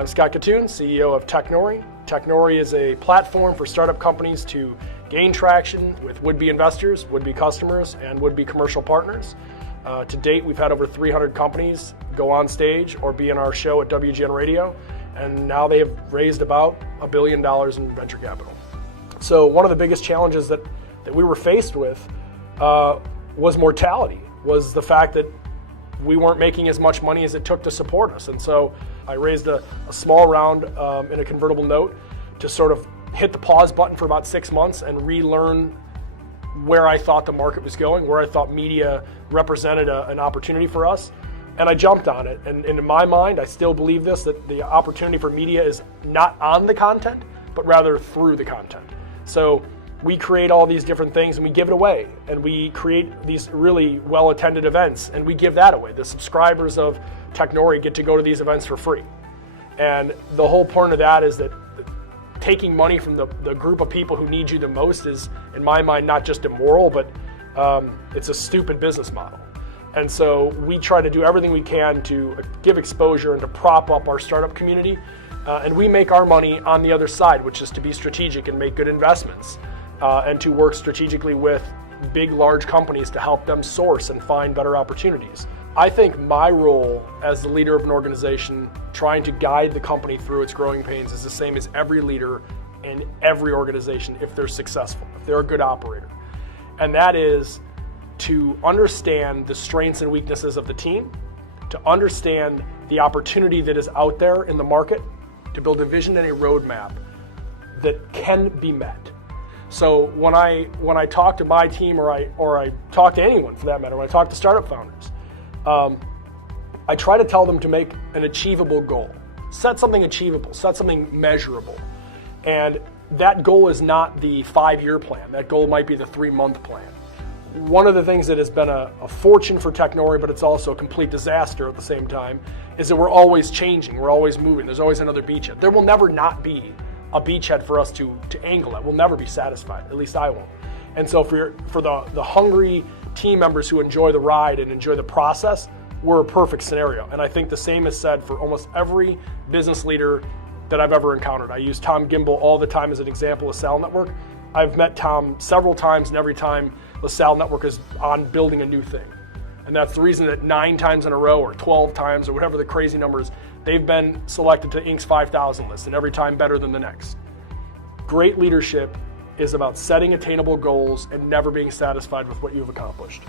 I'm Scott Kitun, CEO of Technori. Technori is a platform for startup companies to gain traction with would-be investors, would-be customers, and would-be commercial partners. To date, we've had over 300 companies go on stage or be in our show at WGN Radio, and now they have raised about $1 billion in venture capital. So one of the biggest challenges that we were faced with was mortality, was the fact that we weren't making as much money as it took to support us. And so I raised a small round in a convertible note to sort of hit the pause button for about 6 months and relearn where I thought the market was going, where I thought media represented an opportunity for us. And I jumped on it. And in my mind, I still believe this, that the opportunity for media is not on the content, but rather through the content. So we create all these different things and we give it away. And we create these really well-attended events and we give that away. The subscribers of Technori get to go to these events for free. And the whole point of that is that taking money from the group of people who need you the most is, in my mind, not just immoral, but it's a stupid business model. And so we try to do everything we can to give exposure and to prop up our startup community. And we make our money on the other side, which is to be strategic and make good investments and to work strategically with big, large companies to help them source and find better opportunities. I think my role as the leader of an organization trying to guide the company through its growing pains is the same as every leader in every organization if they're successful, if they're a good operator. And that is to understand the strengths and weaknesses of the team, to understand the opportunity that is out there in the market, to build a vision and a roadmap that can be met. So when I talk to my team or I talk to anyone for that matter, when I talk to startup founders, I try to tell them to make an achievable goal. Set something achievable, set something measurable. And that goal is not the 5-year plan. That goal might be the 3-month plan. One of the things that has been a fortune for Technori, but it's also a complete disaster at the same time, is that we're always changing, we're always moving. There's always another beachhead. There will never not be a beachhead for us to angle at. We'll never be satisfied, at least I won't. And so for the hungry team members who enjoy the ride and enjoy the process, we're a perfect scenario. And I think the same is said for almost every business leader that I've ever encountered. I use Tom Gimbel all the time as an example of LaSalle Network. I've met Tom several times, and every time LaSalle Network is on building a new thing. And that's the reason that 9 times in a row or 12 times or whatever the crazy number is, they've been selected to Inc.'s 5,000 list, and every time better than the next. Great leadership is about setting attainable goals and never being satisfied with what you've accomplished.